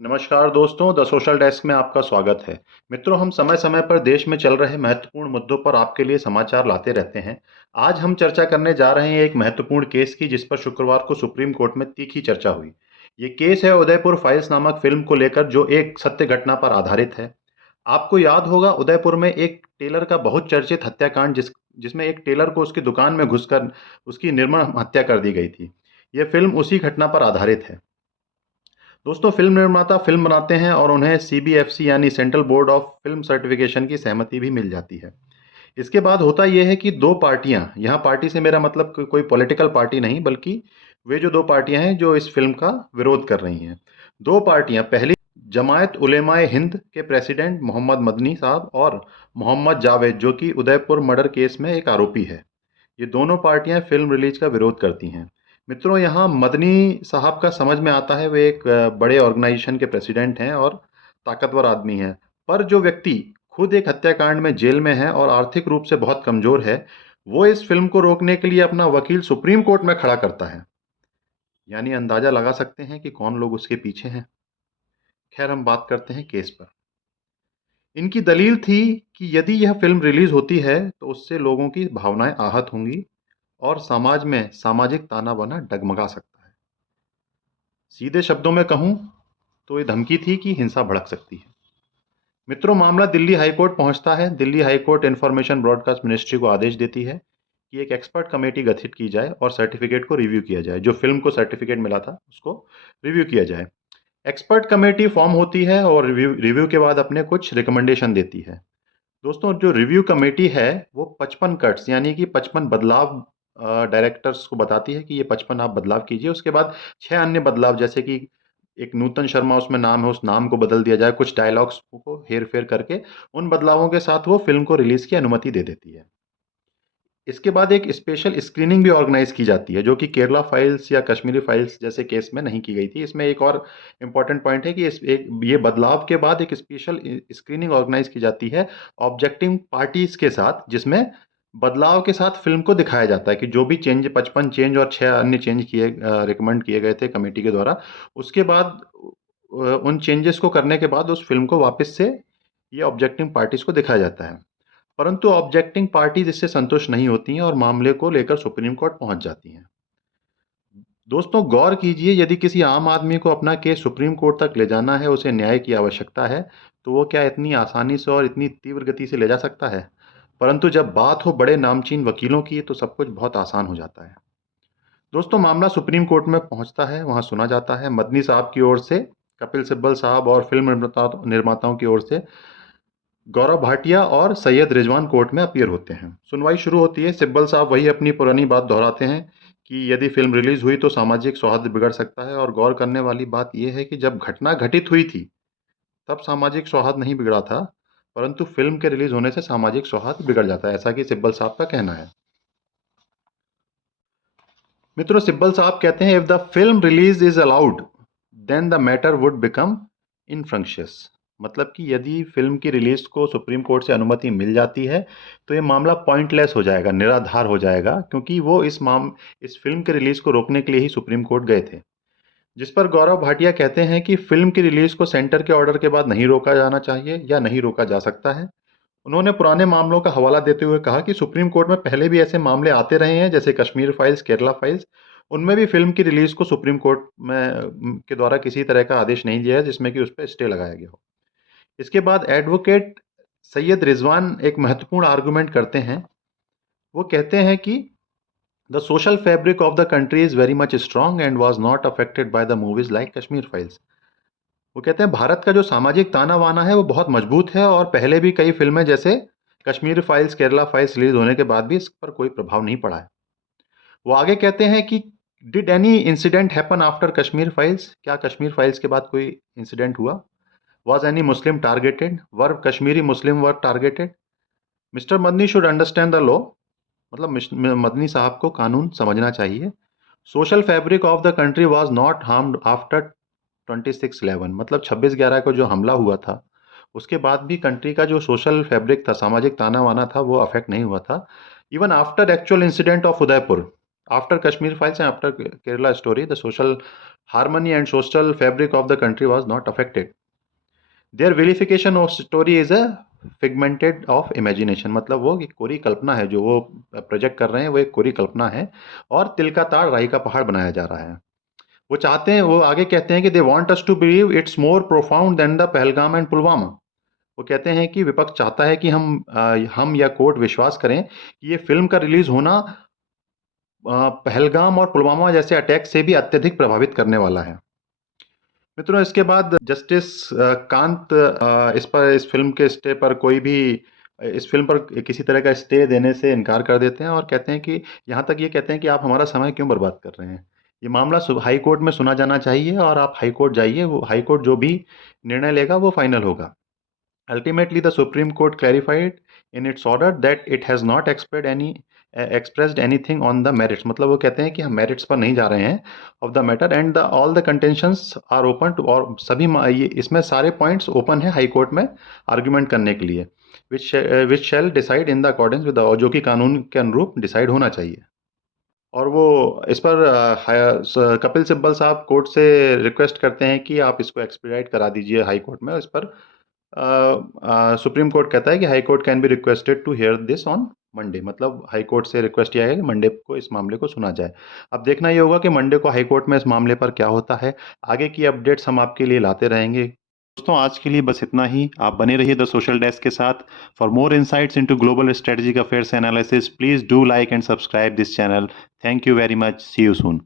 नमस्कार दोस्तों, the social desk में आपका स्वागत है। मित्रों, हम समय समय पर देश में चल रहे महत्वपूर्ण मुद्दों पर आपके लिए समाचार लाते रहते हैं। आज हम चर्चा करने जा रहे हैं एक महत्वपूर्ण केस की, जिस पर शुक्रवार को सुप्रीम कोर्ट में तीखी चर्चा हुई। ये केस है उदयपुर फाइल्स नामक फिल्म को लेकर, जो एक सत्य घटना पर आधारित है। आपको याद होगा, उदयपुर में एक टेलर का बहुत चर्चित हत्याकांड, जिसमें एक टेलर को उसकी दुकान में घुसकर उसकी निर्मम हत्या कर दी गई थी। यह फिल्म उसी घटना पर आधारित है। दोस्तों, फिल्म निर्माता फिल्म बनाते हैं और उन्हें सीबीएफसी यानी central board of film certification की सहमति भी मिल जाती है। इसके बाद होता यह है कि दो पार्टियां, यहाँ पार्टी से मेरा मतलब कोई पॉलिटिकल पार्टी नहीं, बल्कि वे जो दो पार्टियां हैं जो इस फिल्म का विरोध कर रही हैं। दो पार्टियां, पहली जमायत उलेमाए हिंद के प्रेसिडेंट मोहम्मद मदनी साहब और मोहम्मद जावेद, जो कि उदयपुर मर्डर केस में एक आरोपी है। ये दोनों पार्टियां फिल्म रिलीज का विरोध करती हैं। मित्रों, यहाँ मदनी साहब का समझ में आता है, वे एक बड़े ऑर्गेनाइजेशन के प्रेसिडेंट हैं और ताकतवर आदमी हैं। पर जो व्यक्ति खुद एक हत्याकांड में जेल में है और आर्थिक रूप से बहुत कमजोर है, वो इस फिल्म को रोकने के लिए अपना वकील सुप्रीम कोर्ट में खड़ा करता है। यानी अंदाजा लगा सकते हैं कि कौन लोग उसके पीछे हैं। खैर, हम बात करते हैं केस पर। इनकी दलील थी कि यदि यह फिल्म रिलीज होती है तो उससे लोगों की भावनाएं आहत होंगी और समाज में सामाजिक ताना बाना डगमगा सकता है। सीधे शब्दों में कहूं तो ये धमकी थी कि हिंसा भड़क सकती है। मित्रों, मामला दिल्ली हाईकोर्ट पहुंचता है। Delhi high court information broadcast ministry को आदेश देती है कि एक एक्सपर्ट कमेटी गठित की जाए और सर्टिफिकेट को रिव्यू किया जाए। जो फिल्म को सर्टिफिकेट मिला था उसको रिव्यू किया जाए। एक्सपर्ट कमेटी फॉर्म होती है और रिव्यू के बाद अपने कुछ रिकमेंडेशन देती है। दोस्तों, जो रिव्यू कमेटी है वो 55 कट्स यानी कि 55 बदलाव डायरेक्टर्स को बताती है कि ये 55 आप बदलाव कीजिए। उसके बाद 6 अन्य बदलाव, जैसे कि एक नूतन शर्मा उसमें नाम है, उस नाम को बदल दिया जाए, कुछ डायलॉग्स को हेर फेर करके उन बदलावों के साथ वो फिल्म को रिलीज की अनुमति दे देती है। इसके बाद एक स्पेशल स्क्रीनिंग भी ऑर्गेनाइज की जाती है, जो कि केरला फाइल्स या कश्मीरी फाइल्स जैसे केस में नहीं की गई थी। इसमें एक और इम्पॉर्टेंट पॉइंट है कि ये बदलाव के बाद एक स्पेशल स्क्रीनिंग ऑर्गेनाइज की जाती है ऑब्जेक्टिंग पार्टीज के साथ, जिसमें बदलाव के साथ फिल्म को दिखाया जाता है कि जो भी चेंज, 55 चेंज और 6 अन्य चेंज रिकमेंड किए गए थे कमेटी के द्वारा, उसके बाद उन चेंजेस को करने के बाद उस फिल्म को वापस से ये ऑब्जेक्टिंग पार्टीज को दिखाया जाता है। परंतु ऑब्जेक्टिंग पार्टीज इससे संतुष्ट नहीं होती हैं और मामले को लेकर सुप्रीम कोर्ट पहुंच जाती हैं। दोस्तों, गौर कीजिए, यदि किसी आम आदमी को अपना केस सुप्रीम कोर्ट तक ले जाना है, उसे न्याय की आवश्यकता है, तो वो क्या इतनी आसानी से और इतनी तीव्र गति से ले जा सकता है? परंतु जब बात हो बड़े नामचीन वकीलों की, तो सब कुछ बहुत आसान हो जाता है। दोस्तों, मामला सुप्रीम कोर्ट में पहुंचता है, वहां सुना जाता है। मदनी साहब की ओर से कपिल सिब्बल साहब और फिल्म निर्माताओं की ओर से गौरव भाटिया और सैयद रिजवान कोर्ट में अपीयर होते हैं। सुनवाई शुरू होती है। सिब्बल साहब वही अपनी पुरानी बात दोहराते हैं कि यदि फिल्म रिलीज हुई तो सामाजिक सौहार्द बिगड़ सकता है, और गौर करने वाली बात यह है कि जब घटना घटित हुई थी तब सामाजिक सौहार्द नहीं बिगड़ा था, परंतु फिल्म के रिलीज होने से सामाजिक सौहार्द बिगड़ जाता है, ऐसा कि सिब्बल साहब का कहना है। मित्रों, सिब्बल साहब कहते हैं, if the film release is allowed then the matter would become infructuous. मतलब कि यदि फिल्म की रिलीज को सुप्रीम कोर्ट से अनुमति मिल जाती है तो ये मामला पॉइंटलेस हो जाएगा, निराधार हो जाएगा, क्योंकि वो इस फिल्म के रिलीज को रोकने के लिए ही सुप्रीम कोर्ट गए थे। जिस पर गौरव भाटिया कहते हैं कि फिल्म की रिलीज को सेंटर के ऑर्डर के बाद नहीं रोका जाना चाहिए या नहीं रोका जा सकता है। उन्होंने पुराने मामलों का हवाला देते हुए कहा कि सुप्रीम कोर्ट में पहले भी ऐसे मामले आते रहे हैं, जैसे कश्मीर फाइल्स, केरला फाइल्स। उनमें भी फिल्म की रिलीज को सुप्रीम कोर्ट में के द्वारा किसी तरह का आदेश नहीं दिया है जिसमें कि उस पर स्टे लगाया गया हो। इसके बाद एडवोकेट सैयद रिजवान एक महत्वपूर्ण आर्गुमेंट करते हैं। वो कहते हैं कि the social fabric of the country is very much strong and was not affected by the movies like Kashmir files. वो कहते हैं भारत का जो सामाजिक ताना बाना है वो बहुत मजबूत है, और पहले भी कई फिल्में जैसे Kashmir files, Kerala files release होने के बाद भी इस पर कोई प्रभाव नहीं पड़ा है। वो आगे कहते हैं कि did any incident happen after Kashmir files? क्या कश्मीर फाइल्स के बाद कोई इंसिडेंट हुआ? Was any Muslim targeted? Were Kashmiri Muslim were targeted? Mister Madani should understand the law. मतलब मदनी साहब को कानून समझना चाहिए। Social fabric of the country was not harmed after 26/11। मतलब 26/11 को जो हमला हुआ था उसके बाद भी कंट्री का जो सोशल फैब्रिक था, सामाजिक ताना वाना था, वो अफेक्ट नहीं हुआ था। Even after actual incident of Udaipur, after Kashmir Files and after Kerala story, the social harmony and social fabric of the country was not affected. Their vilification of story is a figmented of imagination, मतलब वो एक कोरी कल्पना है, जो वो project कर रहे हैं वो एक कोरी कल्पना है और तिल का ताड़ राई का पहाड़ बनाया जा रहा है। वो चाहते हैं, वो आगे कहते हैं कि they want us to believe it's more profound than the Pahalgam and Pulwama. वो कहते हैं कि विपक्ष चाहता है कि हम या कोर्ट विश्वास करें कि ये फिल्म का रिलीज होना पहलगाम और पुलवामा जैसे अटैक से भी अत्यधिक प्रभावित करने वाला है। मित्रों, इसके बाद जस्टिस कांत इस फिल्म के स्टे पर कोई भी इस फिल्म पर किसी तरह का स्टे देने से इनकार कर देते हैं और कहते हैं कि यहाँ तक ये कहते हैं कि आप हमारा समय क्यों बर्बाद कर रहे हैं। ये मामला हाई कोर्ट में सुना जाना चाहिए और आप हाई कोर्ट जाइए, वो हाई कोर्ट जो भी निर्णय लेगा वो फाइनल होगा। Ultimately, the Supreme Court clarified in its order that it has not expressed anything on the merits। मतलब वो कहते हैं कि हम merits पर नहीं जा रहे हैं of the matter and all the contentions are open to, और सभी ये इसमें सारे points open है हाई कोर्ट में argument करने के लिए, which shall decide in the accordance with the, जो कि कानून के अनुरूप डिसाइड होना चाहिए। और वो इस पर कपिल सिब्बल साहब कोर्ट से रिक्वेस्ट करते हैं कि आप इसको एक्सपीडाइट करा दीजिए हाई कोर्ट में। इस पर सुप्रीम कोर्ट कहता है कि high court can be requested to hear this on Monday, मतलब हाई कोर्ट से रिक्वेस्ट किया गया कि मंडे को इस मामले को सुना जाए। अब देखना ये होगा कि मंडे को हाई कोर्ट में इस मामले पर क्या होता है। आगे की अपडेट्स हम आपके लिए लाते रहेंगे। दोस्तों, आज के लिए बस इतना ही। आप बने रहिए द सोशल डेस्क के साथ। For more insights into global strategic affairs analysis, please do like and subscribe this channel. Thank you very much. See you soon.